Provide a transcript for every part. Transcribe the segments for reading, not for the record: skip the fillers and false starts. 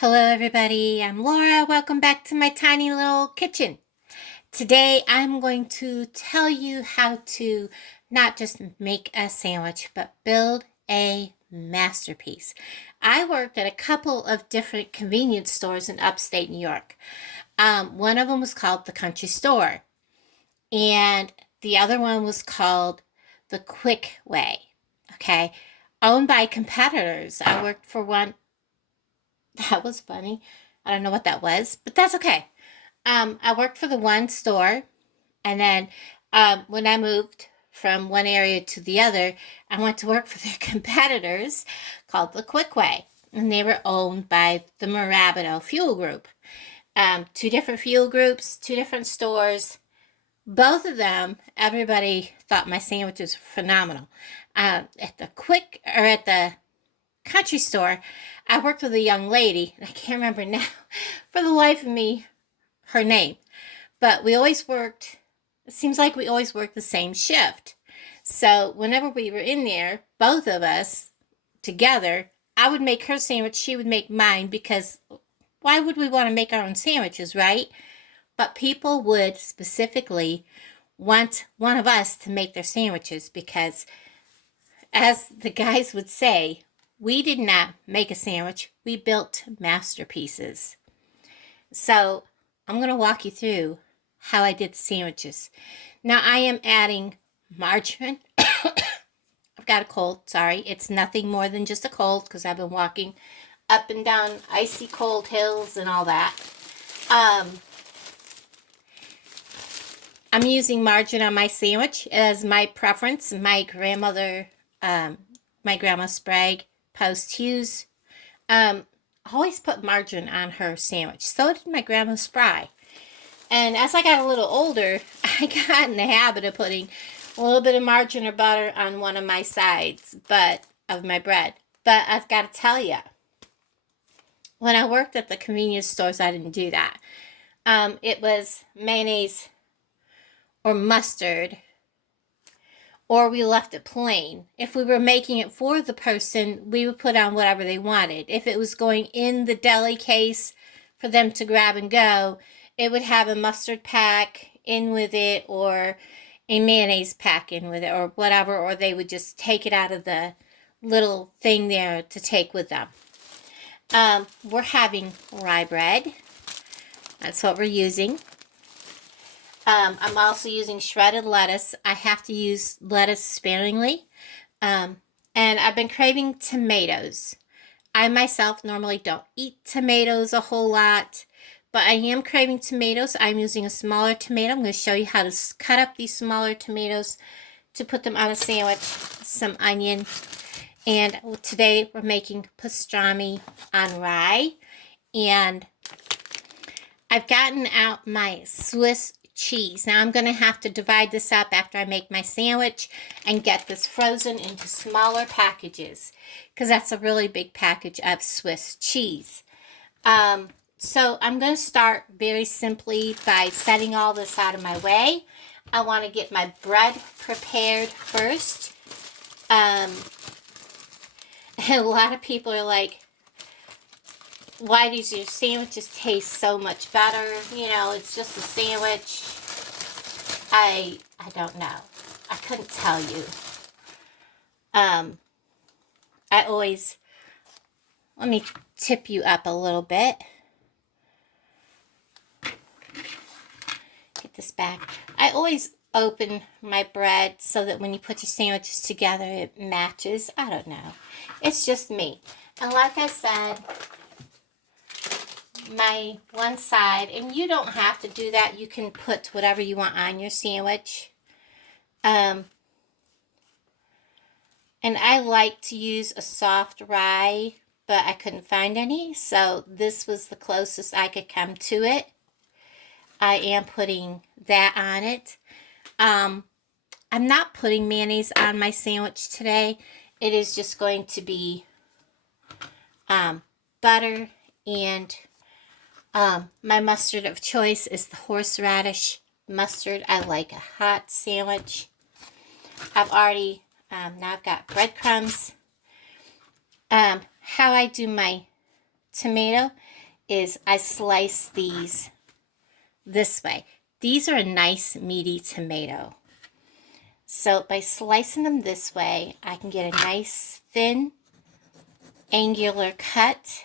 Hello everybody, I'm Laura. Welcome back to my tiny little kitchen. Today I'm going to tell you how to not just make a sandwich, but build a masterpiece. I worked at a couple of different convenience stores in upstate New York. One of them was called the Country Store, and the other one was called the Quickway. Okay, owned by competitors. I worked for one. That was funny. I don't know what that was, but that's okay. I worked for the one store, and then when I moved from one area to the other, I went to work for their competitors called the Quickway, and they were owned by the Marabito Fuel Group. Two different fuel groups, two different stores. Both of them, everybody thought my sandwiches were phenomenal. At the Country Store, I worked with a young lady, and I can't remember now for the life of me her name, but it seems like we always worked the same shift. So whenever we were in there, both of us together, I would make her sandwich, she would make mine, because why would we want to make our own sandwiches, right? But people would specifically want one of us to make their sandwiches because, as the guys would say, we did not make a sandwich, we built masterpieces. So I'm going to walk you through how I did sandwiches. Now I am adding margarine. I've got a cold, sorry. It's nothing more than just a cold because I've been walking up and down icy cold hills and all that. I'm using margarine on my sandwich as my preference. My grandma Sprague Post-Hughes, always put margarine on her sandwich. So did my grandma Spry. And as I got a little older, I got in the habit of putting a little bit of margarine or butter on one of my sides of my bread. But I've got to tell you, when I worked at the convenience stores, I didn't do that. It was mayonnaise or mustard, or we left it plain. If we were making it for the person, we would put on whatever they wanted. If it was going in the deli case for them to grab and go, it would have a mustard pack in with it or a mayonnaise pack in with it or whatever, or they would just take it out of the little thing there to take with them. We're having rye bread. That's what we're using. I'm also using shredded lettuce. I have to use lettuce sparingly. And I've been craving tomatoes. I myself normally don't eat tomatoes a whole lot, but I am craving tomatoes. I'm using a smaller tomato. I'm going to show you how to cut up these smaller tomatoes to put them on a sandwich, some onion. And today we're making pastrami on rye. And I've gotten out my Swiss cheese. Now I'm going to have to divide this up after I make my sandwich and get this frozen into smaller packages because that's a really big package of Swiss cheese. So I'm going to start very simply by setting all this out of my way. I want to get my bread prepared first. And a lot of people are like, why does your sandwiches taste so much better? You know, it's just a sandwich. I don't know. I couldn't tell you. Let me tip you up a little bit. Get this back. I always open my bread so that when you put your sandwiches together, it matches. I don't know. It's just me. And like I said, my one side, and you don't have to do that. You can put whatever you want on your sandwich. And I like to use a soft rye, but I couldn't find any, so this was the closest I could come to it. I am putting that on it. I'm not putting mayonnaise on my sandwich today. It is just going to be butter, and my mustard of choice is the horseradish mustard. I like a hot sandwich. I've already, now I've got breadcrumbs. How I do my tomato is I slice these this way. These are a nice meaty tomato. So by slicing them this way, I can get a nice thin angular cut.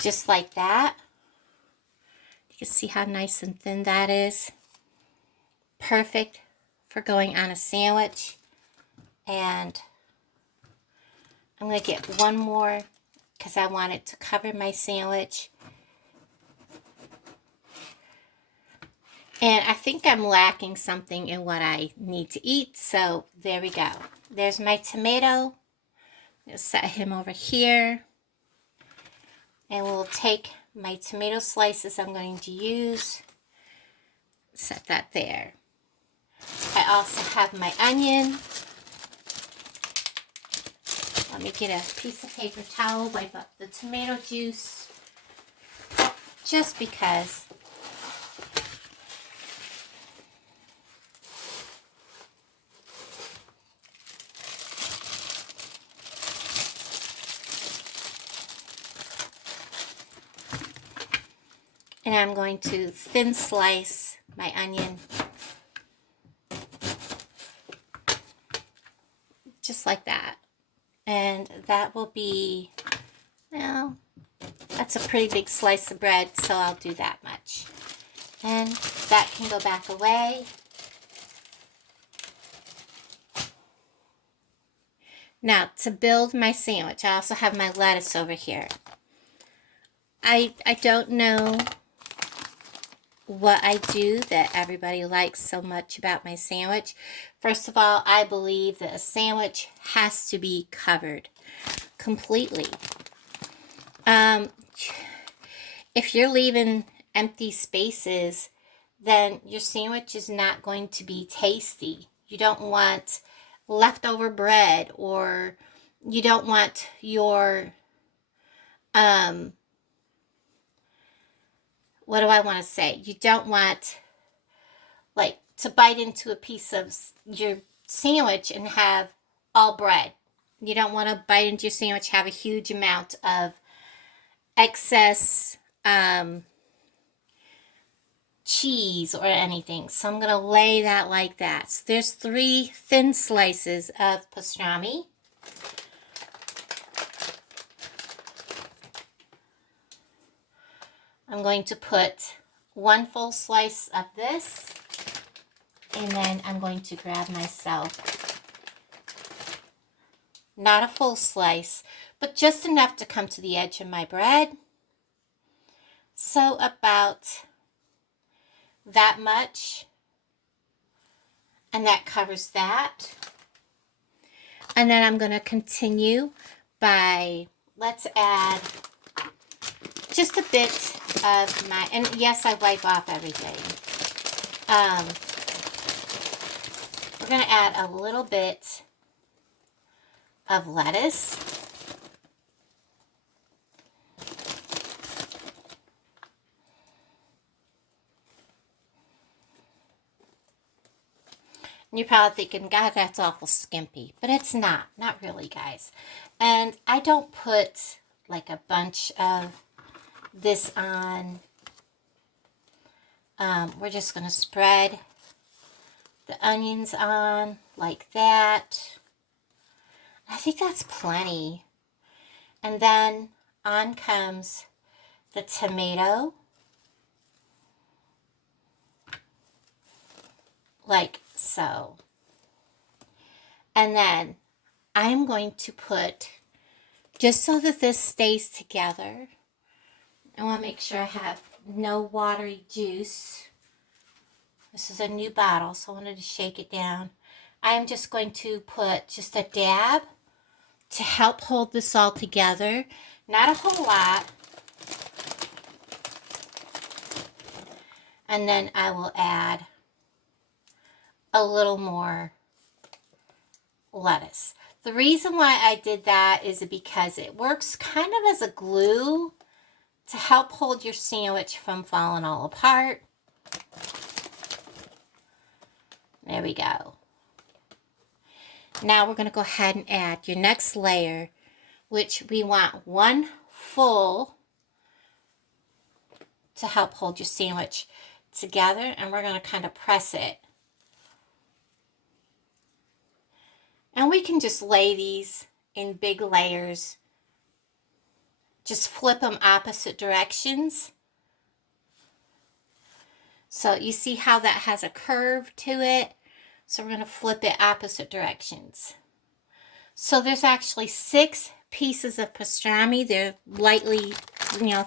Just like that. You can see how nice and thin that is. Perfect for going on a sandwich. And I'm going to get one more because I want it to cover my sandwich. And I think I'm lacking something in what I need to eat. So there we go. There's my tomato. I'm going to set him over here. And we'll take my tomato slices I'm going to use. Set that there. I also have my onion. Let me get a piece of paper towel, wipe up the tomato juice. Just because. And I'm going to thin slice my onion. Just like that. And that will be, well, that's a pretty big slice of bread, so I'll do that much. And that can go back away. Now, to build my sandwich, I also have my lettuce over here. I don't know what I do that everybody likes so much about my sandwich. First of all, I believe that a sandwich has to be covered completely. If you're leaving empty spaces, then your sandwich is not going to be tasty. You don't want leftover bread, or you don't want your what do I want to say? You don't want, like, to bite into a piece of your sandwich and have all bread. You don't want to bite into your sandwich, have a huge amount of excess cheese or anything. So I'm going to lay that like that. So there's 3 thin slices of pastrami. I'm going to put 1 full slice of this, and then I'm going to grab myself, not a full slice, but just enough to come to the edge of my bread. So about that much, and that covers that. And then I'm going to continue by, let's add just a bit of my, and yes, I wipe off everything. We're going to add a little bit of lettuce. And you're probably thinking, God, that's awful skimpy. But it's not really, guys. And I don't put like a bunch of this on. We're just going to spread the onions on like that. I think that's plenty. And then on comes the tomato. Like so. And then I'm going to put, just so that this stays together, I want to make sure I have no watery juice. This is a new bottle, so I wanted to shake it down. I'm just going to put just a dab to help hold this all together. Not a whole lot. And then I will add a little more lettuce. The reason why I did that is because it works kind of as a glue to help hold your sandwich from falling all apart. There we go. Now we're going to go ahead and add your next layer, which we want one full to help hold your sandwich together, and we're going to kind of press it. And we can just lay these in big layers. Just flip them opposite directions. So you see how that has a curve to it? So we're going to flip it opposite directions. So there's actually 6 pieces of pastrami. They're lightly,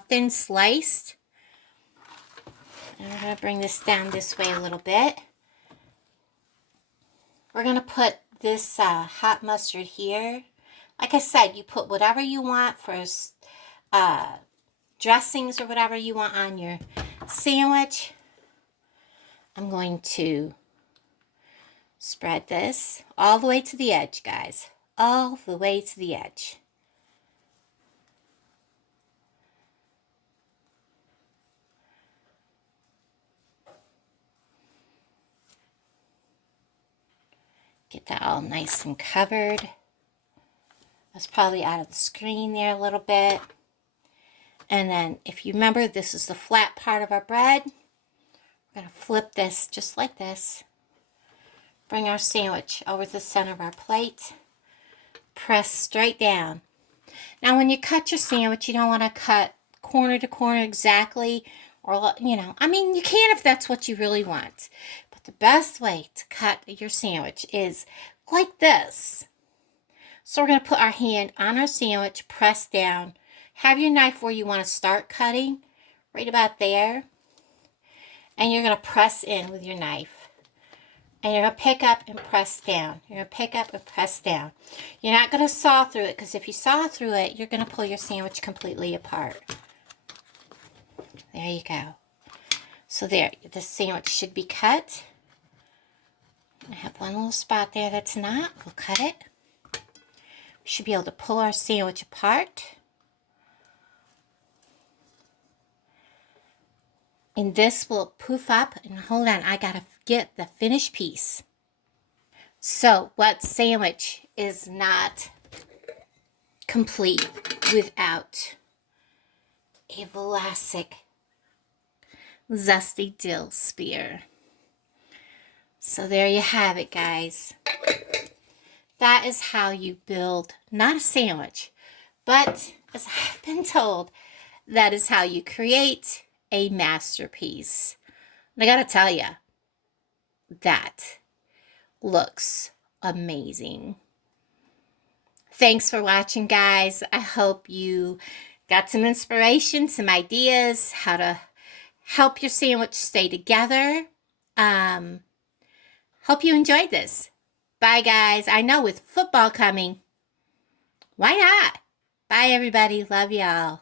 thin sliced. And we're going to bring this down this way a little bit. We're going to put this hot mustard here. Like I said, you put whatever you want for dressings or whatever you want on your sandwich. I'm going to spread this all the way to the edge, guys. All the way to the edge. Get that all nice and covered. That's probably out of the screen there a little bit. And then, if you remember, this is the flat part of our bread. We're going to flip this just like this. Bring our sandwich over to the center of our plate. Press straight down. Now, when you cut your sandwich, you don't want to cut corner to corner exactly. Or, I mean, you can if that's what you really want. But the best way to cut your sandwich is like this. So we're going to put our hand on our sandwich, press down. Have your knife where you want to start cutting, right about there. And you're going to press in with your knife. And you're going to pick up and press down. You're going to pick up and press down. You're not going to saw through it, because if you saw through it, you're going to pull your sandwich completely apart. There you go. So there, the sandwich should be cut. I have one little spot there that's not. We'll cut it. We should be able to pull our sandwich apart. And this will poof up. And hold on, I gotta get the finished piece. So, what sandwich is not complete without a Vlasic zesty dill spear? So there you have it, guys. That is how you build not a sandwich, but as I've been told, that is how you create a masterpiece. And I gotta tell you, that looks amazing. Thanks for watching, guys. I hope you got some inspiration, some ideas, how to help your sandwich stay together. Hope you enjoyed this. Bye, guys. I know with football coming, why not? Bye, everybody. Love y'all.